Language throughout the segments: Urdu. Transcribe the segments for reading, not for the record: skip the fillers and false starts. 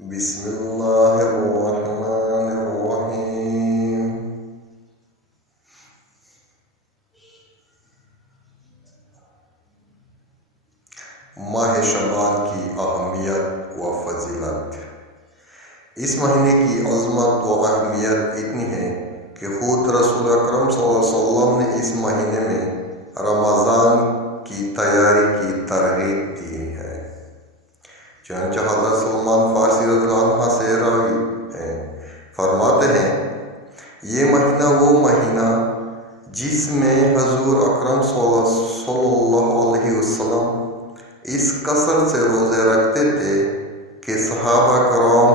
بسم اللہ الرحمن الرحیم۔ ماہ شعبان کی اہمیت و فضیلت۔ اس مہینے کی عظمت و اہمیت اتنی ہے کہ خود رسول اکرم صلی اللہ علیہ وسلم نے اس مہینے میں رمضان کی تیاری کی ترغیب دی ہے۔ چنانچہ حضرت سلمان فارسی رضی اللہ عنہ سے راوی ہیں، فرماتے ہیں یہ مہینہ وہ مہینہ جس میں حضور اکرم صلی اللہ علیہ وسلم اس کثرت سے روزے رکھتے تھے کہ صحابہ کرام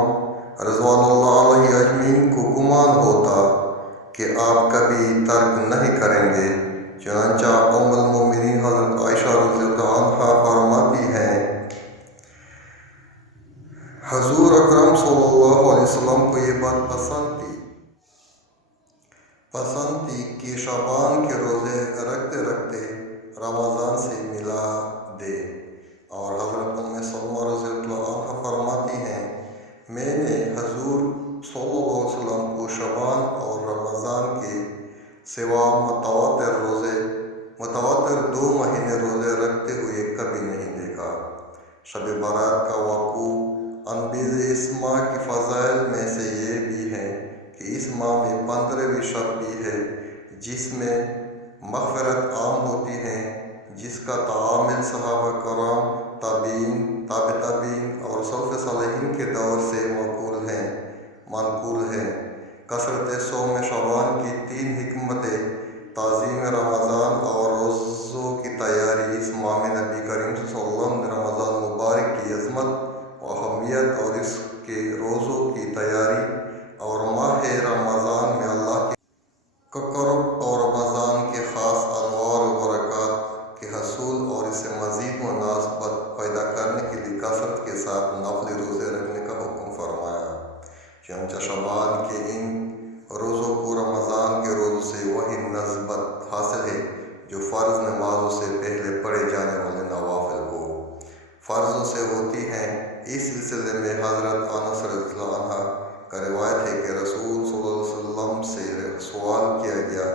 رضوان اللہ علیہ اجمعین کو گمان ہوتا کہ آپ کبھی ترک نہیں کریں گے۔ چنانچہ ام المؤمنین حضرت عائشہ رضی اللہ عنہا فرماتی ہیں حضور اکرم صلی اللہ علیہ وسلم کو یہ بات پسند تھی کہ شعبان کے روزے رکھتے رکھتے رمضان سے ملا دے، اور حضرت ام سلمہ رضی اللہ عنہ فرماتی ہیں میں نے حضور صلی اللہ علیہ وسلم کو شعبان اور رمضان کے سوا متواتر 2 مہینے روزے رکھتے ہوئے کبھی نہیں دیکھا۔ شب برات کا وقوع انبیز اس ماہ کی فضائل میں سے یہ بھی ہے کہ اس ماہ میں 15ویں شب بھی ہے جس میں مغفرت عام ہوتی ہے، جس کا تعامل صحابہ کرام، تابعین، تابع تابعین اور سلف صالحین کے دور سے منقول ہے۔ کثرت صوم شعبان کی 3 حکمتیں، تعظیم رمضان اور روزوں کی تیاری۔ اس ماہ میں نبی کریم صلی اللہ علیہ وسلم نے رمضان مبارک کی عظمت و اہمیت اور اس کے روزوں کی تیاری اور ماہ رمضان میں اللہ کا قرب اور رمضان کے خاص انوار و برکات کے حصول اور اس سے مزید مناسبت پیدا کرنے کے لیے کثرت کے ساتھ نفلی روزے رکھنے کا حکم فرمایا۔ چنانچہ شعبان کے ان روزوں کو رمضان کے روزوں سے وہی نسبت حاصل ہے جو فرض نمازوں سے پہلے پڑھے جانے والے نوافل کو فرضوں سے ہوتی ہیں۔ اس سلسلے میں حضرت انس رضی اللہ عنہ کا روایت ہے کہ رسول صلی اللہ علیہ وسلم سے سوال کیا گیا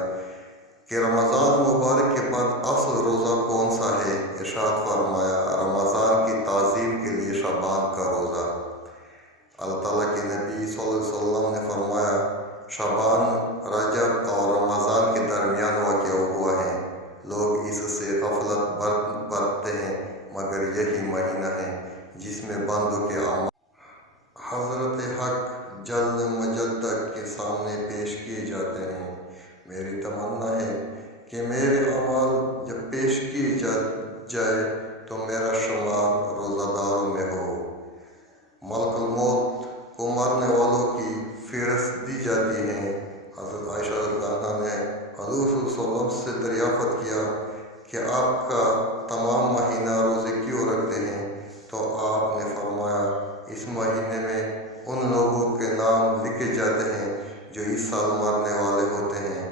کہ رمضان مبارک کے بعد اصل روزہ کون سا ہے؟ ارشاد فرمایا رمضان کی تعظیم کے لیے شعبان کا روزہ۔ اللہ تعالیٰ کے نبی صلی اللہ علیہ وسلم نے فرمایا شعبان، رجب اور رمضان کے درمیان واقع ہوا ہے، لوگ اس سے غفلت برتتے ہیں، مگر یہی مہینہ ہے جس میں بندوں کے اعمال حضرت حق جل مجدہ کے سامنے پیش کیے جاتے ہیں۔ میری تمنا ہے کہ میرے اعمال جب پیش کیے جائے تو میرا شمار روزہ داروں میں ہو۔ ملک الموت کو مرنے والوں کی فہرست دی جاتی ہے۔ حضرت عائشہ رضی اللہ عنہا نے حضور صلی اللہ علیہ وسلم سے دریافت کیا کہ آپ کا تمام مہینہ روزے کیوں رکھتے ہیں؟ تو آپ نے فرمایا اس مہینے میں ان لوگوں کے نام لکھے جاتے ہیں جو اس سال مرنے والے ہوتے ہیں،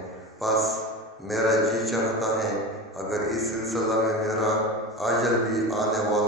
بس میرا جی چاہتا ہے اگر اس سلسلہ میں میرا اجل بھی آنے والا